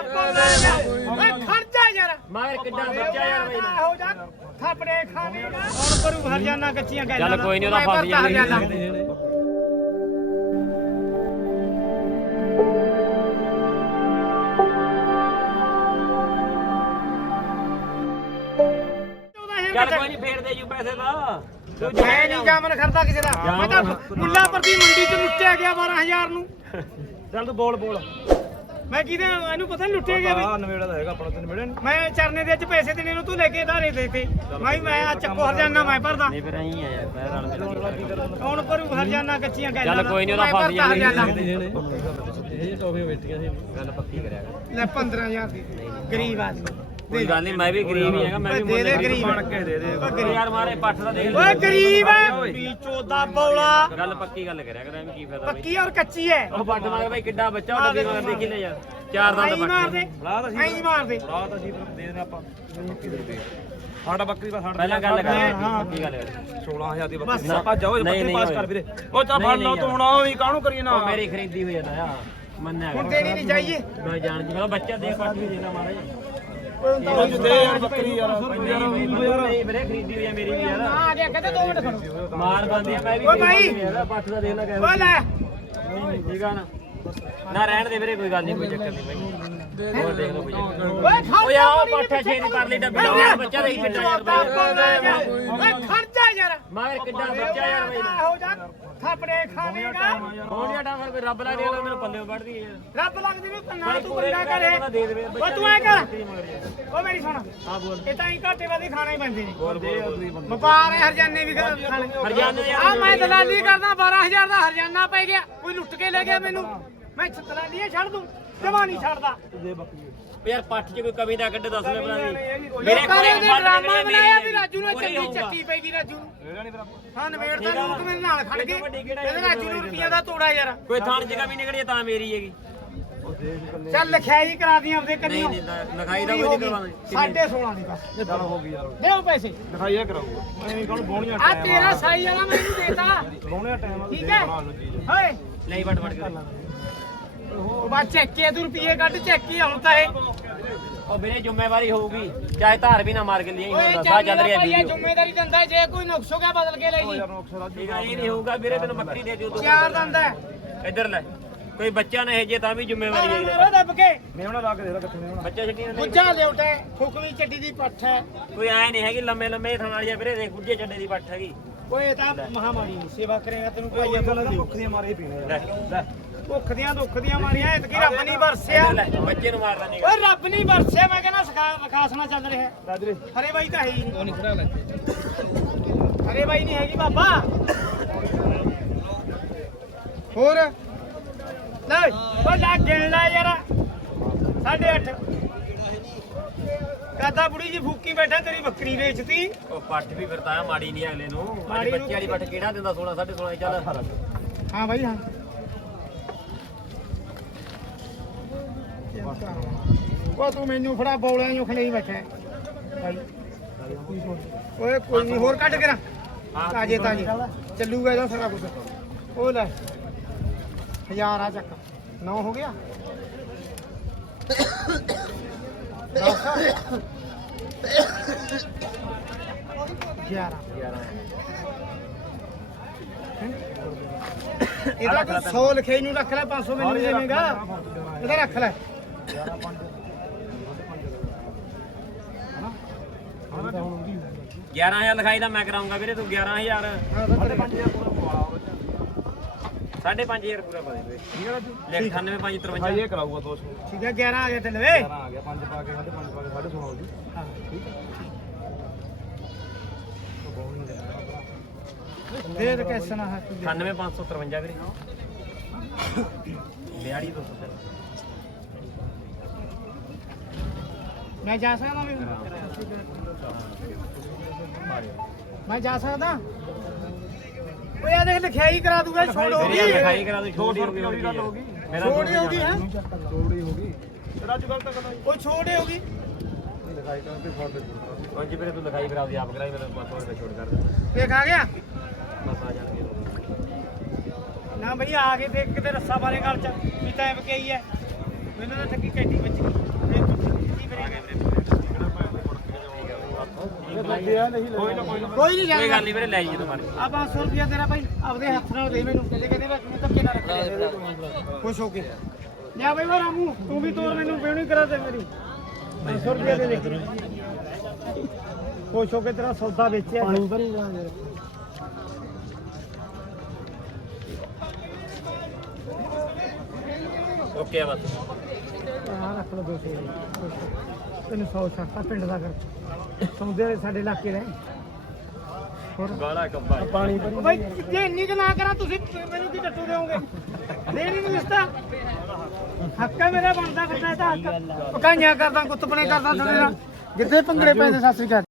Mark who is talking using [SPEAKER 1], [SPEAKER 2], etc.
[SPEAKER 1] ਓਏ ਖਰਚਾ ਯਾਰ
[SPEAKER 2] ਮਗਰ ਕਿੱਡਾ ਬੱਚਾ ਯਾਰ ਬਈ
[SPEAKER 1] ਹੋ ਜਾ ਥਾਪੜੇ ਖਾਵੇਂਗਾ ਹੁਣ ਕਰੂ ਹਰਜਾਨਾ ਕੱਚੀਆਂ ਗੱਲਾਂ
[SPEAKER 2] ਚੱਲ ਕੋਈ ਨਹੀਂ ਉਹਦਾ ਫਸ ਜਾਣਾ ਚੱਲ ਕੋਈ ਨਹੀਂ ਫੇਰ ਦੇ ਜੂ ਪੈਸੇ ਦਾ
[SPEAKER 1] ਮੈਂ ਨਹੀਂ ਜਾਮਨ ਖਰਦਾ ਕਿਸੇ ਦਾ ਮੈਂ ਤਾਂ ਮੁੱਲਾ ਪ੍ਰਤੀ ਮੰਡੀ ਚ ਲੁੱਟਿਆ ਗਿਆ 12000 ਨੂੰ
[SPEAKER 3] ਚੱਲ ਤੂੰ ਬੋਲ
[SPEAKER 1] ਮੈਂ ਕਿਹਦੇ ਇਹਨੂੰ ਪਤਾ ਨਹੀਂ ਲੁੱਟਿਆ ਗਿਆ
[SPEAKER 3] ਹਾਂ ਨਵੇੜਾ ਦਾ ਹੈਗਾ ਆਪਣਾ ਤੇ ਨਵੇੜਾ ਨਹੀਂ
[SPEAKER 1] ਮੈਂ ਚਰਨੇ ਦੇ ਵਿੱਚ ਪੈਸੇ ਦੇਣੇ ਨੂੰ ਤੂੰ ਲੈ ਕੇ ਧਾਰੇ ਦੇਤੇ ਮੈਂ ਆ ਚੱਕੋ ਹਰਜਾਨਾ ਮੈਂ ਭਰਦਾ
[SPEAKER 2] ਨਹੀਂ ਫਿਰ ਐਂ ਆ ਯਾਰ ਪੈਰ ਨਾਲ ਮਿਲ
[SPEAKER 1] ਹੁਣ ਕਰੂ ਹਰਜਾਨਾ ਕੱਚੀਆਂ ਗੱਲਾਂ
[SPEAKER 2] ਚੱਲ ਕੋਈ ਨਹੀਂ ਉਹਦਾ ਫਸ ਜਾਣਾ
[SPEAKER 3] ਇਹ ਟੋਫੀਆਂ ਵੇਚੀਆਂ ਸੀ
[SPEAKER 2] ਗੱਲ ਪੱਕੀ ਕਰਿਆ ਕਰ
[SPEAKER 1] ਲੈ 15000 ਦੀ ਗਰੀਬ ਆਦਮੀ
[SPEAKER 2] ਕੋਈ ਗੱਲ ਨਹੀਂ ਮੈਂ ਵੀ ਗਰੀਬ ਹੀ ਹੈਗਾ ਮੈਂ ਵੀ
[SPEAKER 1] ਦੇ ਦੇ ਗਰੀਬ
[SPEAKER 3] ਬਣ ਕੇ ਦੇ ਦੇ
[SPEAKER 2] ਯਾਰ ਮਾਰੇ ਪੱਠ ਦਾ ਦੇਖ
[SPEAKER 1] ਓਏ ਗਰੀਬ ਹੈ ਵੀ ਚੋਦਾ ਬੌਲਾ
[SPEAKER 2] ਗੱਲ ਪੱਕੀ ਗੱਲ ਕਰਿਆ ਕਰ ਐਵੇਂ ਕੀ ਫਾਇਦਾ ਬਈ
[SPEAKER 1] ਪੱਕੀ ਔਰ ਕੱਚੀ ਹੈ
[SPEAKER 2] ਉਹ ਪੱਠ ਮਾਰ ਬਈ ਕਿੱਡਾ ਬੱਚਾ ਉਹ ਡੱਬੀ ਮਾਰ ਦੇਖੀ ਲੈ ਯਾਰ ਚਾਰ ਦੰਦ
[SPEAKER 1] ਆਈ ਮਾਰ ਦੇ
[SPEAKER 3] ਬੁਲਾ ਤਾਂ
[SPEAKER 1] ਆਈ ਮਾਰ ਦੇ
[SPEAKER 3] ਰਾਤ ਅਸੀਂ ਫਿਰ ਦੇ ਦੇਣਾ ਆਪਾਂ ਸਾਡਾ ਬੱਕਰੀ ਦਾ ਸਾਡਾ
[SPEAKER 2] ਪਹਿਲਾਂ ਗੱਲ ਕਰ ਪੱਕੀ ਗੱਲ ਕਰ
[SPEAKER 3] 16000 ਦੀ
[SPEAKER 1] ਬਸ।
[SPEAKER 3] ਬੱਕਰੀ ਭੱਜ ਜਾਓ
[SPEAKER 2] ਨਹੀਂ,
[SPEAKER 3] ਬੱਕਰੀ ਪਾਸ
[SPEAKER 2] ਨਹੀਂ
[SPEAKER 3] ਕਰ ਵੀਰੇ ਉਹ ਤਾਂ ਫੜ ਲਓ ਤੂੰ ਹੁਣ ਉਹ ਵੀ ਕਾਹਨੂੰ ਕਰੀਏ ਨਾ
[SPEAKER 2] ਉਹ ਮੇਰੀ ਖਰੀਦੀ ਹੋਈ ਆ ਨਾ ਮੰਨਿਆ
[SPEAKER 1] ਹੁਣ ਦੇਣੀ ਨਹੀਂ ਚਾਹੀਏ
[SPEAKER 2] ਮੈਂ ਜਾਣ ਜੀ ਮੇਰਾ ਬੱਚਾ ਦੇ ਪੱਠ ਵੀ ਦੇਣਾ ਮਾਰਾ
[SPEAKER 3] ਉਹ ਦੇ ਯਾਰ ਬੱਕਰੀ ਯਾਰ
[SPEAKER 2] ਨਹੀਂ ਵੀਰੇ ਖਰੀਦੀ ਹੋਈ ਆ ਮੇਰੀ ਵੀ ਯਾਰ
[SPEAKER 1] ਆ ਗਿਆ ਕਹਿੰਦੇ 2 ਮਿੰਟ ਖੜੋ
[SPEAKER 2] ਮਾਰ ਬੰਦੀ ਆ ਮੈਂ ਵੀ
[SPEAKER 1] ਓਏ ਭਾਈ।
[SPEAKER 2] ਪੱਠ ਦਾ ਦੇਣਾ ਕਹਿ
[SPEAKER 1] ਓਏ ਲੈ
[SPEAKER 2] ਨਹੀਂ ਠੀਕ ਆ ਨਾ ਰਹਿਣ ਦੇ ਵੀਰੇ ਕੋਈ ਗੱਲ ਨਹੀਂ ਕੋਈ ਚੱਕਰ ਨਹੀਂ ਬਾਈ ਹੋਰ ਦੇਖ ਲਓ ਕੋਈ ਚੱਕਰ ਨਹੀਂ
[SPEAKER 1] ਓਏ ਖੜ
[SPEAKER 2] ਓ ਯਾਰ ਉਹ ਪੱਠਾ ਛੇਰੀ ਪਰ ਲਈ ਡੱਬੀ ਦਾ ਬੱਚਾ ਦੇਖੀ ਕਿੱਡਾ ਯਾਰ ਬਾਈ
[SPEAKER 1] ਓਏ ਖਰਚਾ ਯਾਰ
[SPEAKER 2] ਮਗਰ ਕਿੱਡਾ ਬੱਚਾ ਯਾਰ ਬਾਈ
[SPEAKER 1] ਹੋ ਜਾ ਥਾਪੜੇ ਖਾਵੇਂਗਾ
[SPEAKER 2] ਹੁਣ ਯਾਰ ਡਾਂਗਰ ਕੋਈ ਰੱਬ ਲਾ ਦੇ ਮੈਨੂੰ ਪੱਲੇ ਵੜਦੀ ਹੈ ਯਾਰ
[SPEAKER 1] ਰੱਬ ਲੱਗਦੀ ਨੂੰ ਤੰਨਾ ਤੂੰ ਬੰਦਾ ਕਰੇ
[SPEAKER 2] ਦੇ ਦੇਵੇ
[SPEAKER 1] ਓ ਤੂੰ ਐ ਕਰ ਓ ਮੇਰੀ ਸੁਣ
[SPEAKER 2] ਹਾਂ ਬੋਲ
[SPEAKER 1] ਇਹ ਤਾਂ ਹੀ ਘਾਟੇ ਵਾਲੀ ਖਾਣਾ ਹੀ ਪੈਂਦੇ ਨੇ
[SPEAKER 2] ਬੋਲ ਬੋਲ
[SPEAKER 1] ਵਪਾਰ ਹੈ ਹਰਜਾਨੇ ਵੀ ਖਾਣੇ
[SPEAKER 2] ਹਰਜਾਨੇ ਯਾਰ
[SPEAKER 1] ਆ ਮੈਂ ਦਲਾਲੀ ਕਰਦਾ 12000 ਦਾ ਹਰਜਾਨਾ ਪੈ ਗਿਆ ਕੋਈ ਲੁੱਟ ਕੇ ਲੈ ਗਿਆ ਮੈਨੂੰ ਮੈਂ ਦਲਾਲੀਆਂ ਛੱਡ ਦੂੰ ਜਮਾ ਨਹੀਂ ਛੱਡਦਾ
[SPEAKER 2] ਯਾਰ ਪੱਠ 'ਚ ਕੋਈ ਕਮੀ ਦਾ ਕੱਢ ਦੱਸ ਲੈ ਭਰਾ
[SPEAKER 1] ਲੋਕਾਂ ਨੇ ਉਹਦੇ ਡਰਾਮਾ ਬਣਾਇਆ ਵੀ ਰਾਜੂ ਨੂੰ ਚੱਕੀ ਚੱਕੀ ਪੈਗੀ ਰਾਜੂ ਨੂੰ ਹਾਂ ਨਵੇੜਦਾ ਲੋਕ ਮੇਰੇ ਨਾਲ ਖੜ ਗਏ ਕਹਿੰਦੇ ਰਾਜੂ ਨੂੰ ਰੁਪਈਆ ਦਾ ਤੋੜਾ ਯਾਰ
[SPEAKER 2] ਕੋਈ ਥਾਣ ਜਗ੍ਹਾ ਵੀ ਨਿਕੜੀ ਤਾਂ ਮੇਰੀ ਹੈਗੀ
[SPEAKER 1] ਚੱਲ ਲਿਖਾਈ ਕਰਾ ਦੀਆਂ ਆਪਦੇ
[SPEAKER 2] ਨਹੀਂ
[SPEAKER 1] ਕੰਨਿਓ
[SPEAKER 2] ਨਹੀਂ ਲਿਖਾਈ ਦਾ ਕੋਈ ਨਹੀਂ ਕਰਵਾਉਂਦੇ
[SPEAKER 1] 16.5 ਦੀ ਬਸ
[SPEAKER 3] ਚੱਲ ਹੋ ਗਈ ਯਾਰ
[SPEAKER 1] ਦੇਓ ਪੈਸੇ
[SPEAKER 3] ਦਿਖਾਈਆ ਕਰਾਊਗਾ ਐਵੇਂ ਕਾਹਨੂੰ ਬੋਣੀਆਂ
[SPEAKER 1] ਆ ਤੇਰਾ ਸਾਈ ਵਾਲਾ ਮੈਨੂੰ ਦੇਤਾ
[SPEAKER 3] ਬੋਣੀਆਂ ਟਾਈਮ
[SPEAKER 1] ਠੀਕ ਹੈ ਹੋਏ
[SPEAKER 2] ਨਹੀਂ ਵੜ ਵੜ ਕੇ
[SPEAKER 1] ਉਹ ਬਾ ਚੱਕੇ ਤੂੰ ਰੁਪਈਏ ਕੱਢ ਚੱਕੀ ਹੁਣ ਤਾਂ ਇਹ
[SPEAKER 2] ਉਹ ਵੀਰੇ ਜ਼ਿੰਮੇਵਾਰੀ ਹੋਊਗੀ ਚਾਹੇ ਧਾਰ ਵੀ ਨਾ ਮਾਰ ਕੇ ਲਈ
[SPEAKER 1] ਓਏ
[SPEAKER 2] ਹੁੰਦਾ ਸਾ ਚੱਲ ਰਿਹਾ
[SPEAKER 1] ਭਾਈ ਇਹ
[SPEAKER 2] ਵੀਡੀਓ
[SPEAKER 1] ਜ਼ਿੰਮੇਵਾਰੀ ਦਿੰਦਾ ਜੇ ਕੋਈ ਨੁਕਸ ਹੋ ਗਿਆ ਬਦਲ ਕੇ ਲੈ ਜੀ
[SPEAKER 2] ਠੀਕ ਆ ਇਹ ਨਹੀਂ ਹੋਊਗਾ ਵੀਰੇ ਤੈਨੂੰ ਬੱਕਰੀ ਦੇ ਦਿਓ ਤੂੰ
[SPEAKER 1] ਚਾਰ ਦੰਦਾ
[SPEAKER 2] ਇੱਧਰ ਲੈ ਕੋਈ ਬੱਚਾ ਨਾ ਇਹ ਜੇ ਤਾਂ ਵੀ ਜ਼ਿੰਮੇਵਾਰੀ ਹੈ
[SPEAKER 1] ਮੇਰਾ ਦੱਬ ਕੇ
[SPEAKER 3] ਮੇਵਣਾ ਲਾ ਕੇ ਦੇ ਲੈ ਕਿੱਥੇ ਮੇਵਣਾ
[SPEAKER 2] ਬੱਚਾ ਛੱਡੀ ਨਾ
[SPEAKER 1] ਗੁੱਜਾ ਲਿਉਟਾ ਫੁਕਵੀਂ ਚੱਡੀ ਦੀ ਪੱਠ ਹੈ
[SPEAKER 2] ਕੋਈ ਐ ਨਹੀਂ ਹੈਗੀ ਲੰਮੇ ਲੰਮੇ ਥਾਂ ਵਾਲੀ ਆ ਵੀਰੇ ਦੇਖ ਗੁੱਜੇ ਚੱਡੇ ਦੀ ਪੱਠ ਹੈਗੀ
[SPEAKER 1] ਓਏ ਤਾਂ ਮਹਾਮਾਰੀ ਦੀ ਸੇਵਾ ਕਰੇਗਾ ਤੈਨੂੰ ਭਾਈ
[SPEAKER 3] ਭੁੱਖ ਦੀਆਂ ਮਾਰੇ ਪੀਣੇ
[SPEAKER 2] ਲੈ ਲੈ
[SPEAKER 1] ਭੁੱਖ ਦੀਆਂ ਦੁੱਖ ਦੀਆਂ ਮਾਰੀਆਂ ਇਤਕੀ ਰੱਬ ਨਹੀਂ ਵਰਸਿਆ
[SPEAKER 2] ਲੈ ਬੱਚੇ ਨੂੰ ਮਾਰਦਾ ਨਹੀਂ
[SPEAKER 1] ਓਏ ਰੱਬ ਨਹੀਂ ਵਰਸਿਆ ਮੈਂ ਕਹਿੰਦਾ ਵਿਕਾਸਣਾ ਚੱਲ ਰਿਹਾ
[SPEAKER 3] ਰਾਜਰੇ
[SPEAKER 1] ਹਰੇ ਬਾਈ ਤਾਂ ਹੈ ਹੀ ਨਹੀਂ ਖੜਾ ਲੈ ਹਰੇ ਬਾਈ ਨਹੀਂ ਹੈਗੀ ਬਾਬਾ ਹੋਰ ਲੈ ਓ ਲਾ ਗਿਣ ਲੈ ਯਾਰ 8.5 ਕਾਦਾ ਬੁੜੀ ਜੀ ਫੂਕੀ ਬੈਠਾ ਤੇਰੀ ਬੱਕਰੀ ਵੇਚਤੀ
[SPEAKER 2] ਉਹ ਪੱਠ ਵੀ ਫਿਰਤਾ ਮਾੜੀ ਨਹੀਂ ਅਗਲੇ ਨੂੰ
[SPEAKER 1] ਮਾੜੀ
[SPEAKER 2] ਅੱਜ ਬੱਚੇ ਵਾਲੀ ਪੱਠ ਕਿਹੜਾ ਦਿੰਦਾ 16 16.5 ਚੱਲ
[SPEAKER 1] ਹਾਂ ਬਾਈ ਹਾਂ ਉਹ ਤੂੰ ਮੈਨੂੰ ਫੜਾ ਬੌਲਿਆਂ ਨੂੰ ਖਲੇਈ ਬੈਠਾ ਭਾਈ ਓਏ ਕੋਈ ਨਹੀਂ ਹੋਰ ਕੱਢ ਕੇ ਰਾ ਤਾਜੇ ਤਾਜੇ ਚੱਲੂਗਾ ਇਹਦਾ ਸਾਰਾ ਕੁਝ ਉਹ ਲੈ 1000 ਆ ਚੱਕ 9 ਹੋ ਗਿਆ 11 ਇਹਦਾ ਕੋਈ 100 ਲਿਖੇ ਨੂੰ ਰੱਖ ਲੈ 500 ਮੈਨੂੰ ਦੇਵੇਂਗਾ ਇਹਦਾ ਰੱਖ ਲੈ
[SPEAKER 2] 11000 ਲਿਖਾਈ ਦਾ ਮੈਂ ਕਰਾਉਂਗਾ ਵੀਰੇ ਤੂੰ 11000 5.5 ਪੂਰਾ ਪਾ ਦੇ ਲੈ 98.553
[SPEAKER 3] ਇਹ ਕਰਾਊਗਾ 200
[SPEAKER 1] ਠੀਕ ਹੈ 11 ਆ ਗਿਆ ਤੇ ਲਵੇ
[SPEAKER 3] ਆ ਗਿਆ 5 ਪਾ ਕੇ 5.5 ਪਾ ਕੇ 16.5 ਹੋ ਜੀ ਠੀਕ ਹੈ
[SPEAKER 1] ਦੇ ਦੇ ਕੈਸਾ ਨਾ ਹੈ
[SPEAKER 2] 98.553 ਵੀਰੇ 42.200
[SPEAKER 1] ਮੈਂ ਜਾ ਸਕਦਾ ਵੀ ਮੈਂ ਜਾ ਸਕਦਾ ਓਏ ਆ ਦੇਖ ਲਿਖਾਈ ਕਰਾ ਦੂਗਾ ਛੋੜ ਹੋ ਗਈ
[SPEAKER 2] ਲਿਖਾਈ ਕਰਾ ਦੇ ਛੋਟੀ ਹੋ ਗਈ
[SPEAKER 3] ਗੱਲ ਹੋ ਗਈ
[SPEAKER 2] ਮੇਰਾ
[SPEAKER 1] ਛੋੜ ਹੋ ਗਈ ਹੈ
[SPEAKER 3] ਥੋੜੀ ਹੋ ਗਈ ਤੇਰਾ ਅੱਜ ਗੱਲ ਤਾਂ ਕਰਨਾ
[SPEAKER 1] ਉਹ ਛੋੜ ਹੋ ਗਈ
[SPEAKER 3] ਲਿਖਾਈ ਤਾਂ ਤੇ ਫੋਟੋ
[SPEAKER 2] ਪੰਜ ਵੀਰੇ ਤੂੰ ਲਿਖਾਈ ਕਰਾ ਦੇ ਆਪ ਕਰਾਈ ਮੇਰਾ 500 ਰੁਪਏ ਛੋੜ ਕਰ ਦੇ
[SPEAKER 1] ਦੇਖ ਆ ਗਿਆ
[SPEAKER 2] ਬਸ ਆ ਜਾਣਗੇ
[SPEAKER 1] ਨਾ ਭਈ ਆ ਕੇ ਦੇਖ ਕਿਤੇ ਰੱਸਾ ਬਾਰੇ ਗੱਲ ਚ ਵੀ ਟਾਈਮ ਕੀ ਹੈ ਮੈਨੂੰ ਤਾਂ ਠੱਗੀ ਕੈਟੀ ਵੱਜ ਗਈ ਕੋਈ ਨਹੀਂ
[SPEAKER 2] ਕੋਈ
[SPEAKER 1] ਜਾਣਾ
[SPEAKER 2] ਗੱਲ ਨਹੀਂ ਵੀਰੇ ਲੈ ਜੀ ਤੂੰ ਮਰ
[SPEAKER 1] ਆ 500 ਰੁਪਿਆ ਤੇਰਾ ਭਾਈ ਆਪਦੇ ਹੱਥ ਨਾਲ ਦੇ ਮੈਨੂੰ ਕਿਤੇ ਕਹਿੰਦੇ ਬਸ ਮੈਂ ਧੱਕੇ ਨਾ ਰੱਖ ਖੁਸ਼ ਹੋ ਕੇ ਲਿਆ ਬਈ ਵਾ ਰਾਮੂ ਤੂੰ ਵੀ ਤੋਰ ਮੈਨੂੰ ਪੇਣੀ ਕਰਾ ਦੇ ਮੇਰੀ 500 ਰੁਪਿਆ ਦੇ ਦੇ ਖੁਸ਼ ਹੋ ਕੇ ਤੇਰਾ ਸੌਦਾ ਵੇਚਿਆ ਪਾਣੀ ਭਰੀ ਜਾ ਯਾਰ
[SPEAKER 2] ਓਕੇ ਆ ਬਸ
[SPEAKER 1] ਆ ਰੱਖ ਲਓ 200 ਤੈਨੂੰ 100 ਛੱਟਾ ਪਿੰਡ ਦਾ ਕਰ ਸੌਦੇ ਵਾਲੇ ਸਾਡੇ ਇਲਾਕੇ ਦੇ ਹੋਰ
[SPEAKER 2] ਗਾਲਾ ਕੱਬਾ
[SPEAKER 1] ਪਾਣੀ ਭਰੀ ਬਾਈ ਜੇ ਇੰਨੀ ਕੁ ਨਾ ਕਰਾਂ ਤੁਸੀਂ ਮੈਨੂੰ ਕੀ ਟੱਟੂ ਦੇਵੋਗੇ ਦੇ ਨਹੀਂ ਰਿਸ਼ਤਾ ਹੱਕ ਹੈ ਮੇਰਾ ਬਣਦਾ ਫਿਰਦਾ ਇਹਦਾ ਹੱਕ ਪਕਾਈਆਂ ਕਰਦਾ ਗੁੱਤਪਣੇ ਕਰਦਾ ਤੁਹਾਡੇ ਨਾਲ ਜਿੱਥੇ ਭੰਗੜੇ ਪੈਂਦੇ ਸਤਿ ਸ੍ਰੀ ਅਕਾਲ